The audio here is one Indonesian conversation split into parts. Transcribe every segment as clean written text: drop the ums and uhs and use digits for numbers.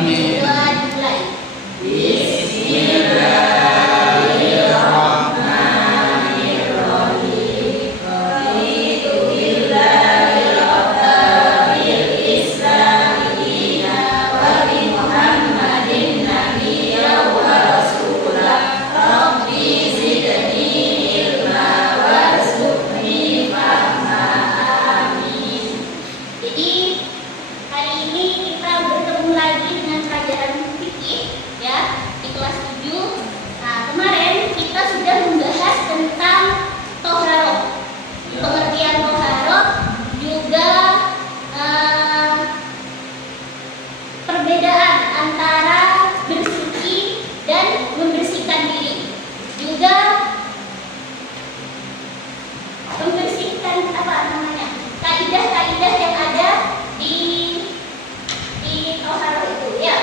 Amin. Kaidah-kaidah yang ada di toharo itu ya.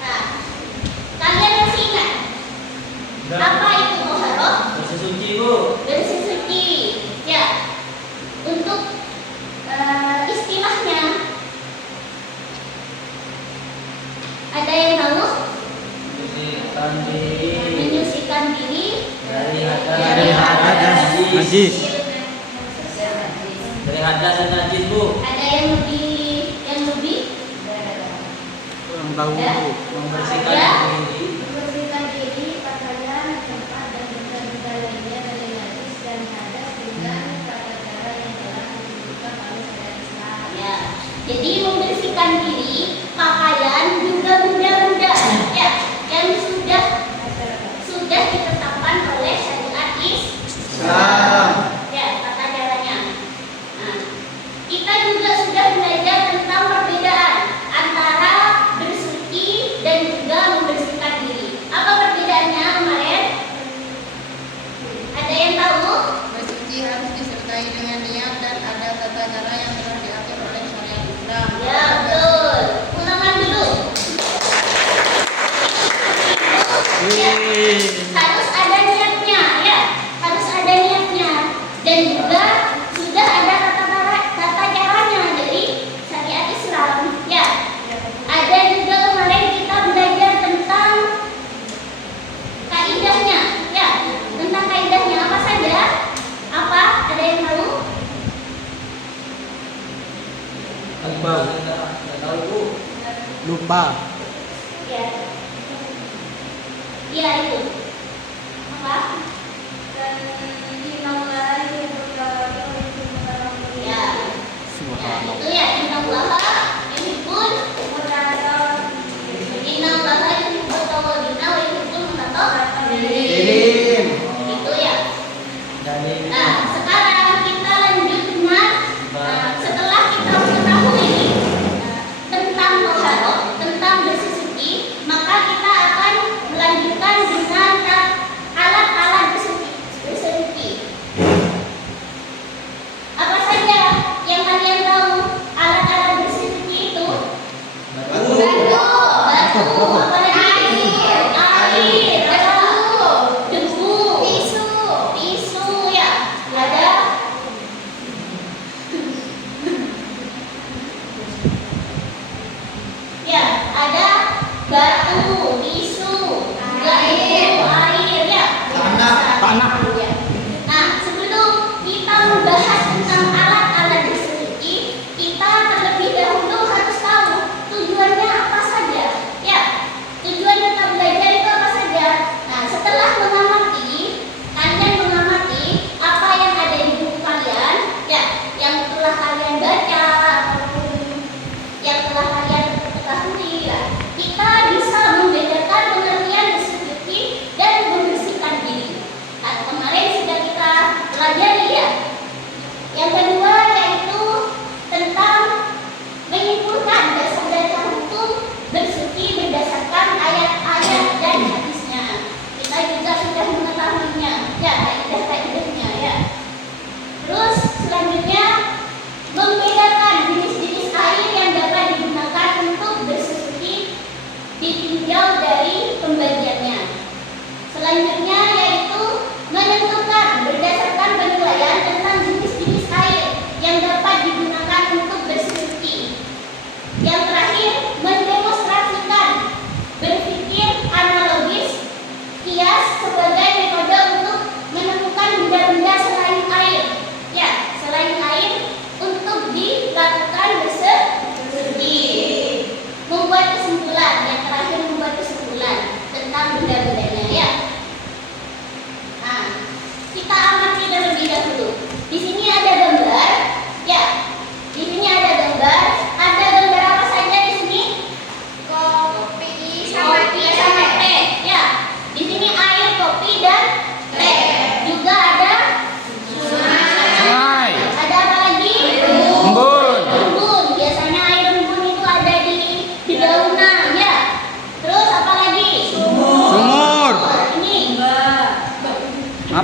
Nah, kalian masih ingat apa itu toharo? Bersih suci, Bu. Bersih suci. Ya. Untuk istilahnya ada yang tahu? Menyucikan diri dari Dari hadas, najis. Dari hadas dan najis, Bu. Ada yang lebih Kurang tahu. Ya. Membersihkan Ya. diri. Membersihkan diri, pakaian, tempat dan benda-benda lainnya dari najis dan hadas dengan tata cara yang telah ditunjukkan oleh syariat Islam. ya. Jadi membersihkan diri, pakaian juga benda-benda ya yang sudah ditetapkan oleh syariat Islam. Ya, tata caranya. Nah, kita juga sudah belajar tentang perbedaan antara bersuci dan juga membersihkan diri. Apa perbedaannya kemarin? Ada yang tahu? Bersuci harus disertai dengan niat dan ada tata cara yang telah diatur oleh syariat Islam. Ya, betul. Ulangan dulu. Ya, harus ada niatnya, ya. Harus ada niatnya. Dan juga sudah ada tata caranya dari syariat Islam, ya. Ada juga kemarin kita belajar tentang kaidahnya, ya. Tentang kaidahnya apa saja? Apa? Ada yang tahu? Akbar. Nggak tahu, Bu. Lupa. Ya. Iya itu. Apa? Ya. Subhanallah. Itu ya innallaha yuhibbul tawwabina wa yuhibbul mutatahhirin. Itu ya. Dari Nah, sekarang kita lanjut dengan setelah kita mengetahui tentang toharo, tentang bersih suci, maka kita akan melanjutkan dengan alat-alat bersih suci. Apa saja yang kalian tahu alat-alat bersih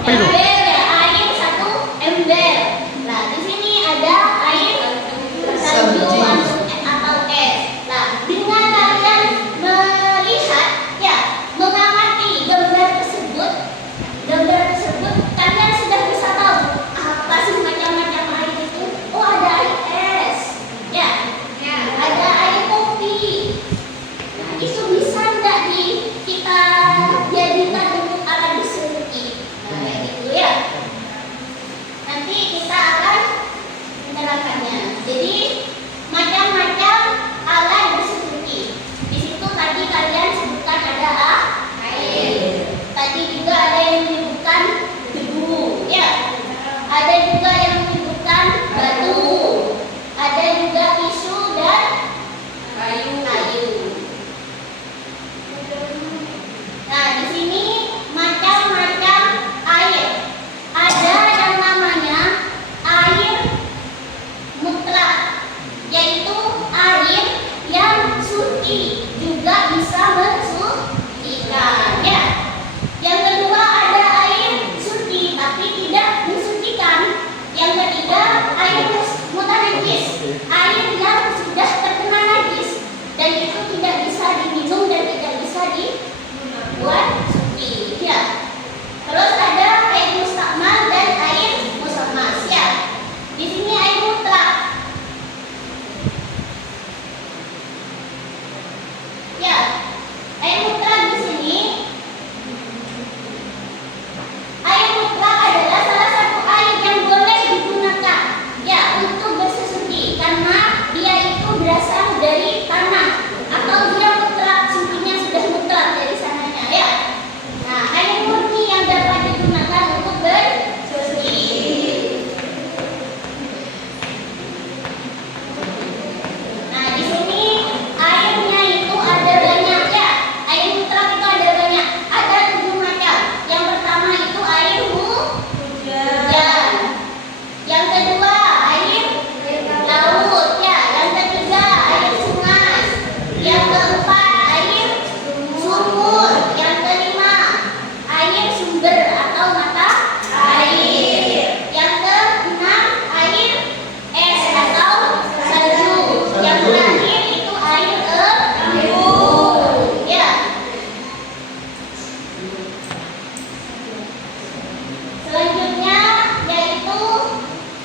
Apa itu? Ember ya, air satu ember. Nah, di sini ada air salju atau es. Nah, dengan kalian melihat ya, mengamati gambar tersebut, kalian sudah bisa tahu apa sih macam-macam air itu. Oh, ada air es, ya, ada air kopi. Nah, itu bisa nggak kita jadikan untuk alat diseruki? Nah, kayak gitu ya. Nanti kita akan menerangkannya. Jadi macam-macam alat diseruki. Di situ tadi kalian sebutkan ada air. Tadi juga ada yang menyebutkan debu, ya. Ada juga yang menyebutkan batu. Ada juga tisu dan kayu. Nah, di sini macam-macam air. Ada yang namanya air mutlak, yaitu air yang suci, juga bisa mensucikan, ya. Yang kedua ada air suci tapi tidak mensucikan. Yang ketiga air mutanajis, air yang sudah terkena najis dan itu tidak bisa diminum dan tidak bisa dibuat suci, ya. Terus ada air mustakmal dan air musammas, ya. Di sini air mutlak, ya. Air mutlak di sini, air mutlak adalah salah satu air yang boleh digunakan, ya, untuk bersesuci karena dia itu berasal dari tanah atau dia mutlak, sucinya sudah mutlak dari sananya, ya. Nah, air murni yang dapat digunakan untuk bersuci. Nah, di sini airnya itu ada banyak, ya. Air mutlak itu ada banyak. Ada 7 macam. Yang pertama itu air hujan. Yang kedua air laut, ya. Yang ketiga air sungai. Yang keempat air sumur. Yang kelima air sumber atau mata air. Yang keenam air es atau salju. Yang terakhir itu air embun, ya. Selanjutnya yaitu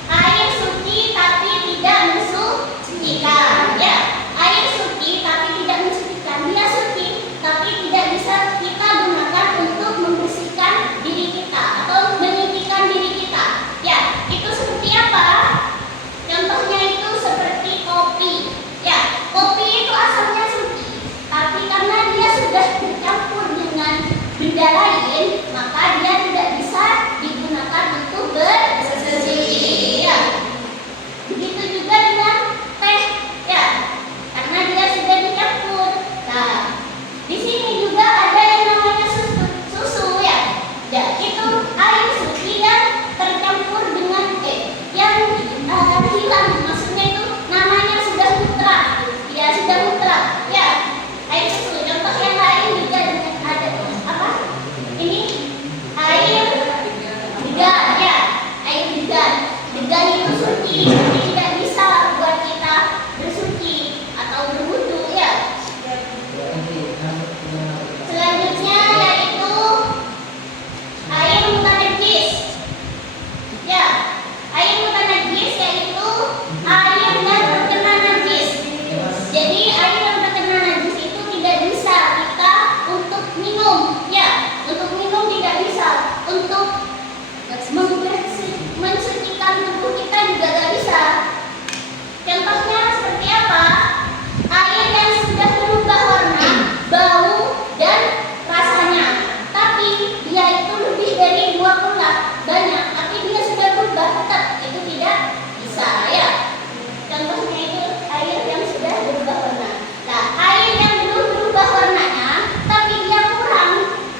air suci tapi tidak mensucikan, ya. Air suci tapi tidak mensucikan, dia suci tapi tidak bisa kita gunakan untuk membersihkan diri kita atau menyucikan diri kita, ya. Itu seperti apa? Contohnya itu seperti kopi, ya. Kopi itu asalnya suci, tapi karena dia sudah bercampur dengan benda lain, maka dia tidak bisa digunakan untuk bersuci, ya. Begitu juga dengan teh, ya, karena dia sudah dicampur. Nah, di sini juga ada yang namanya susu, ya. Ya, itu air suci yang tercampur dengan yang hilang, maksudnya itu namanya sudah mutlak, ya, sudah mutlak, ya. Air susu. Contoh yang lain juga ada apa? Ini air degan, ya. Air degan. Degan itu suci, tapi tidak bisa buat kita bersuci atau berwudu, ya. Selanjutnya yaitu air mutanajis, ya. Air mutanajis yaitu air yang terkena najis. Jadi air yang terkena najis itu tidak bisa kita untuk minum, ya. Untuk minum tidak bisa. Untuk mensucikan tubuh kita juga tidak bisa. Contohnya seperti apa? Air yang sudah berubah warna, bau, dan rasanya, tapi dia itu lebih dari 2 kulak banyak, tapi dia sudah berubah, tetap itu tidak bisa, ya. Contohnya itu air yang sudah berubah warna. Nah, air yang belum berubah warnanya, tapi dia kurang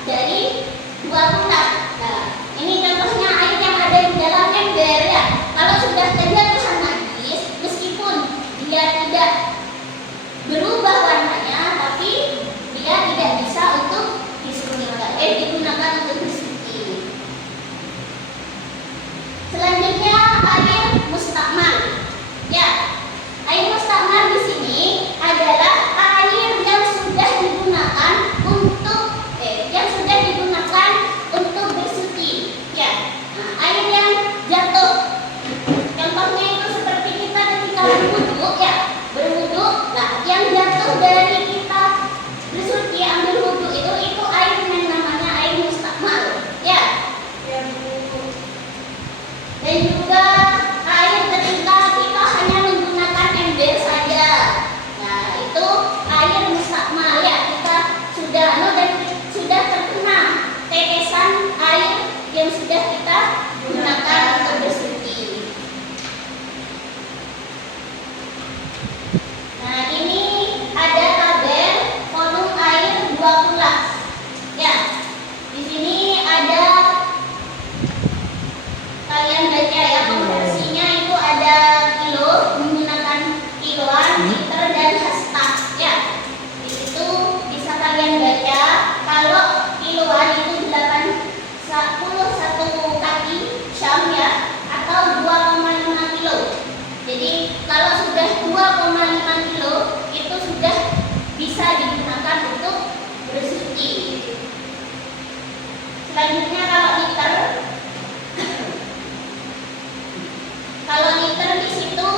dari 2 kulak. Nah, ini contohnya air yang ada Contohnya kalau liter di situ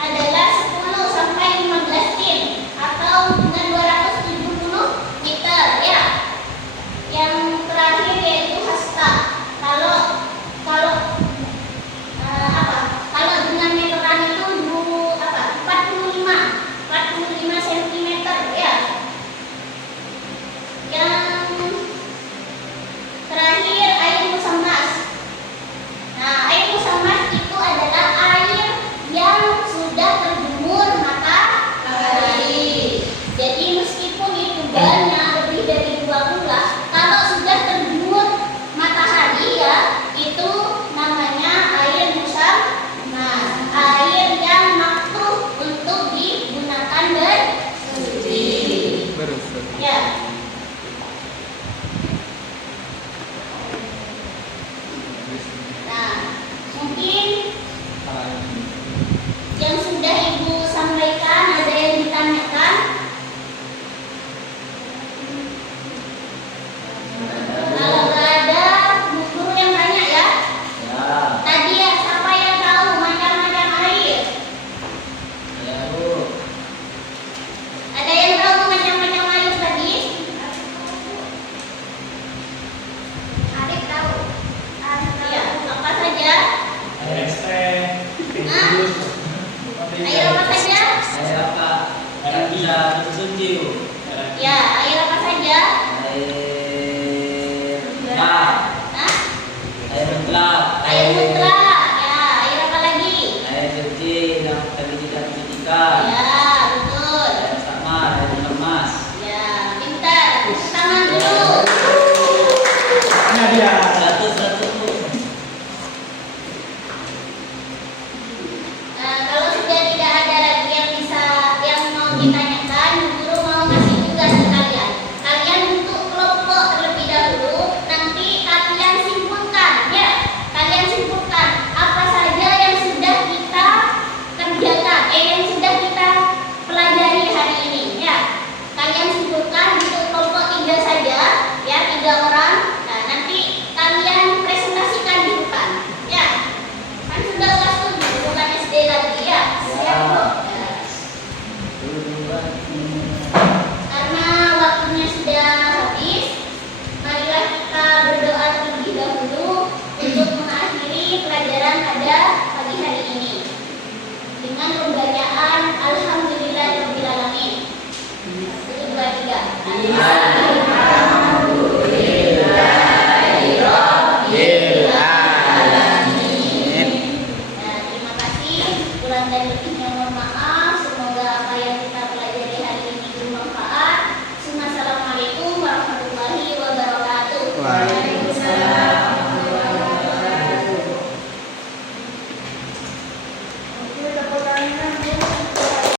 adalah 10 sampai 15 tin atau dengan 270 liter ya. Yang terakhir yaitu hasta. Kalau kalau dengan meteran itu 45 cm ya. Yang terakhir air musammas. Nah, air musammas itu adalah air yang sudah terjemur matahari. Jadi meskipun itu banyak lebih dari 2 bulan, kalau sudah terjemur matahari ya, itu namanya air musammas, air yang makruh untuk digunakan bersuci. Bersuci. Ya. Nah, mungkin yang sudah Ibu sampaikan ada yang ditanyakan? Kalau nggak ada, Bu Guru yang tanya ya. Ya. Tadi ya, siapa yang tahu macam-macam air? Ya, Bu. Ada yang tahu macam-macam air tadi? Arif tahu. Iya, apa saja? Air ekstrak. Hah? Air apa saja? Air apa? Air bisa bersuci, Bu. Ya, air apa saja? Air mutlak. Hah? Air mutlak. Air mutlak. Ya, air apa lagi? Air suci yang tadi kita mensucikan. Ya, betul. Air samar, air emas. Ya, pintar. Tepuk tangan dulu. Nah dia.